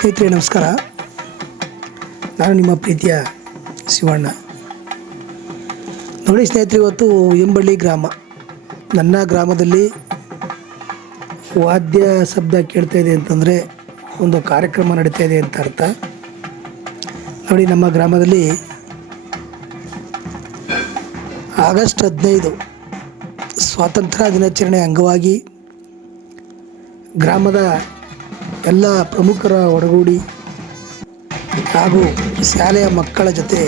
ಸ್ನೇಹಿತರೆ, ನಮಸ್ಕಾರ. ನಾನು ನಿಮ್ಮ ಪ್ರೀತಿಯ ಶಿವಣ್ಣ. ನೋಡಿ ಸ್ನೇಹಿತರೆ, ಇವತ್ತು ಎಂಬಳ್ಳಿ ಗ್ರಾಮ. ನನ್ನ ಗ್ರಾಮದಲ್ಲಿ ವಾದ್ಯ ಶಬ್ದ ಕೇಳ್ತಾ ಇದೆ ಅಂತಂದರೆ ಒಂದು ಕಾರ್ಯಕ್ರಮ ನಡೀತಾ ಇದೆ ಅಂತ ಅರ್ಥ. ನೋಡಿ, ನಮ್ಮ ಗ್ರಾಮದಲ್ಲಿ ಆಗಸ್ಟ್ ಹದಿನೈದು ಸ್ವಾತಂತ್ರ್ಯ ದಿನಾಚರಣೆ ಅಂಗವಾಗಿ ಗ್ರಾಮದ ಎಲ್ಲ ಪ್ರಮುಖರ ಒಡಗೂಡಿ ಹಾಗೂ ಶಾಲೆಯ ಮಕ್ಕಳ ಜೊತೆ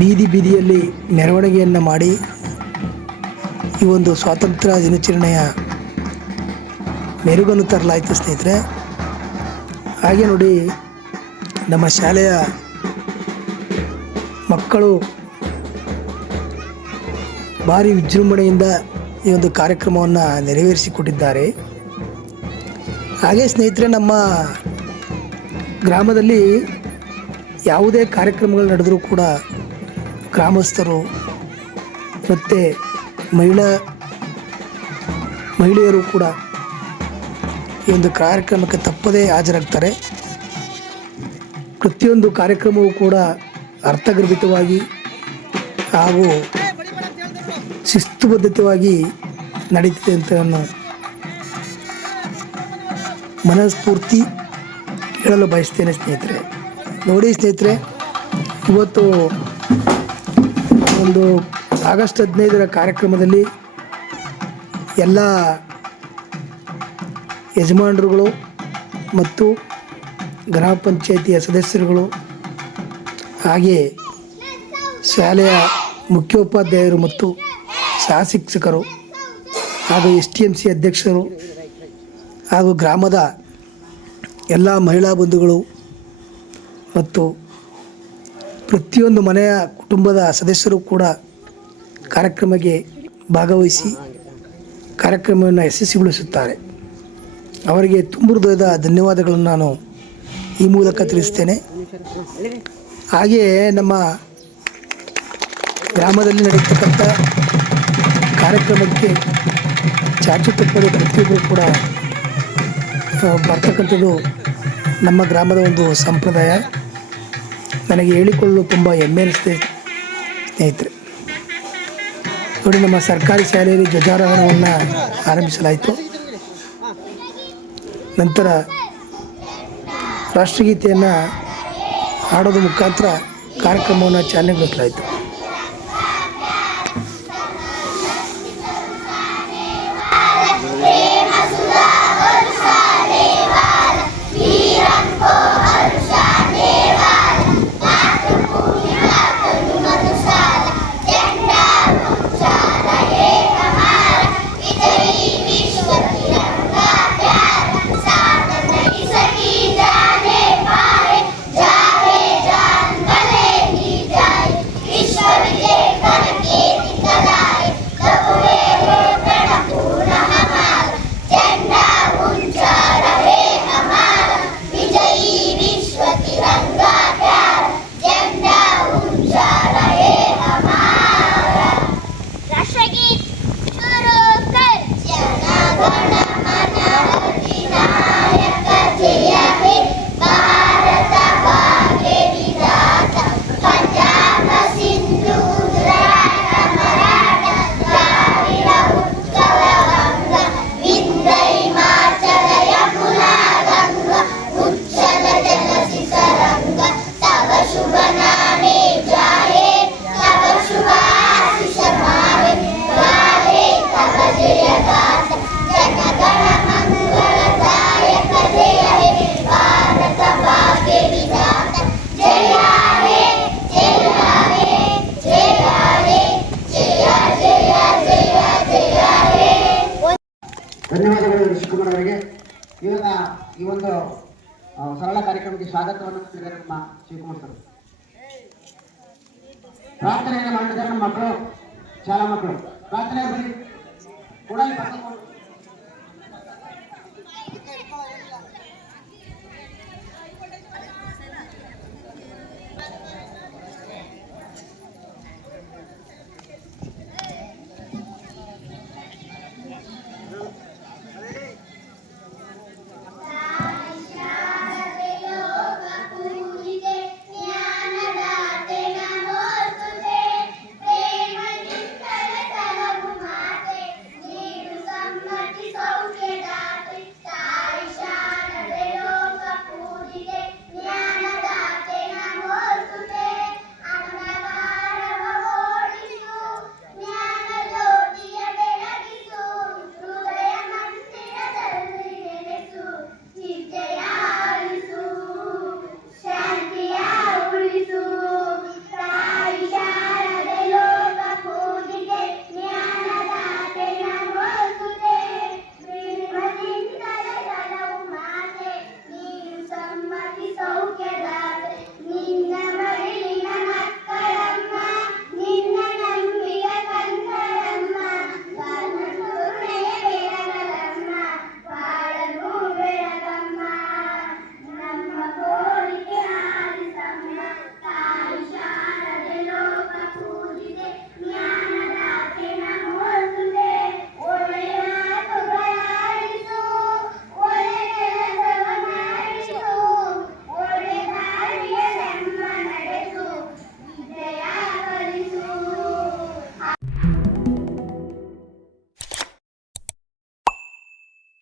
ಬೀದಿ ಬೀದಿಯಲ್ಲಿ ಮೆರವಣಿಗೆಯನ್ನು ಮಾಡಿ ಈ ಒಂದು ಸ್ವಾತಂತ್ರ್ಯ ದಿನಾಚರಣೆಯ ಮೆರುಗನ್ನು ತರಲಾಯಿತು ಸ್ನೇಹಿತರೆ. ಹಾಗೆ ನೋಡಿ ನಮ್ಮ ಶಾಲೆಯ ಮಕ್ಕಳು ಭಾರಿ ವಿಜೃಂಭಣೆಯಿಂದ ಈ ಒಂದು ಕಾರ್ಯಕ್ರಮವನ್ನು ನೆರವೇರಿಸಿಕೊಟ್ಟಿದ್ದಾರೆ. ಹಾಗೆ ಸ್ನೇಹಿತರೆ, ನಮ್ಮ ಗ್ರಾಮದಲ್ಲಿ ಯಾವುದೇ ಕಾರ್ಯಕ್ರಮಗಳು ನಡೆದರೂ ಕೂಡ ಗ್ರಾಮಸ್ಥರು ಮತ್ತು ಮಹಿಳಾ, ಮಹಿಳೆಯರು ಕೂಡ ಈ ಒಂದು ಕಾರ್ಯಕ್ರಮಕ್ಕೆ ತಪ್ಪದೇ ಹಾಜರಾಗ್ತಾರೆ. ಪ್ರತಿಯೊಂದು ಕಾರ್ಯಕ್ರಮವೂ ಕೂಡ ಅರ್ಥಗರ್ಭಿತವಾಗಿ ಹಾಗೂ ಶಿಸ್ತುಬದ್ಧತೆಯಾಗಿ ನಡೀತಿದೆ ಅಂತ ನಾನು ಮನಸ್ಫೂರ್ತಿ ಹೇಳಲು ಬಯಸ್ತೇನೆ ಸ್ನೇಹಿತರೆ. ನೋಡಿ ಸ್ನೇಹಿತರೆ, ಇವತ್ತು ಒಂದು ಆಗಸ್ಟ್ ಹದಿನೈದರ ಕಾರ್ಯಕ್ರಮದಲ್ಲಿ ಎಲ್ಲ ಯಜಮಾನರುಗಳು ಮತ್ತು ಗ್ರಾಮ ಪಂಚಾಯಿತಿಯ ಸದಸ್ಯರುಗಳು ಹಾಗೆ ಶಾಲೆಯ ಮುಖ್ಯೋಪಾಧ್ಯಾಯರು ಮತ್ತು ಸಹ ಶಿಕ್ಷಕರು ಹಾಗೂ ಎಸ್ ಟಿ ಎಂ ಸಿ ಅಧ್ಯಕ್ಷರು ಹಾಗೂ ಗ್ರಾಮದ ಎಲ್ಲ ಮಹಿಳಾ ಬಂಧುಗಳು ಮತ್ತು ಪ್ರತಿಯೊಂದು ಮನೆಯ ಕುಟುಂಬದ ಸದಸ್ಯರು ಕೂಡ ಕಾರ್ಯಕ್ರಮಕ್ಕೆ ಭಾಗವಹಿಸಿ ಕಾರ್ಯಕ್ರಮವನ್ನು ಯಶಸ್ವಿಗೊಳಿಸುತ್ತಾರೆ. ಅವರಿಗೆ ತುಂಬ ಹೃದಯದ ಧನ್ಯವಾದಗಳನ್ನು ನಾನು ಈ ಮೂಲಕ ತಿಳಿಸ್ತೇನೆ. ಹಾಗೆಯೇ ನಮ್ಮ ಗ್ರಾಮದಲ್ಲಿ ನಡೆಯತಕ್ಕಂಥ ಕಾರ್ಯಕ್ರಮಕ್ಕೆ ಚಾಚು ತಪ್ಪದೆ ಪ್ರತಿಯೊಬ್ಬರು ಕೂಡ ಬರ್ತಕ್ಕಂಥದ್ದು ನಮ್ಮ ಗ್ರಾಮದ ಒಂದು ಸಂಪ್ರದಾಯ. ನನಗೆ ಹೇಳಿಕೊಳ್ಳಲು ತುಂಬ ಹೆಮ್ಮೆ ಅನಿಸ್ತೆ ಸ್ನೇಹಿತರೆ. ನೋಡಿ, ನಮ್ಮ ಸರ್ಕಾರಿ ಶಾಲೆಯಲ್ಲಿ ಧ್ವಜಾರೋಹಣವನ್ನು ಆರಂಭಿಸಲಾಯಿತು. ನಂತರ ರಾಷ್ಟ್ರಗೀತೆಯನ್ನು ಹಾಡೋದ್ರ ಮುಖಾಂತರ ಕಾರ್ಯಕ್ರಮವನ್ನು ಚಾಲನೆಗೊಳಿಸಲಾಯಿತು. అనేటువంటి స్వాగతం స్వీకరించారు ప్రార్థన మరణ జరిగిన మక్కడు చాలా మక్కడు ప్రార్థన కూడా పక్కకు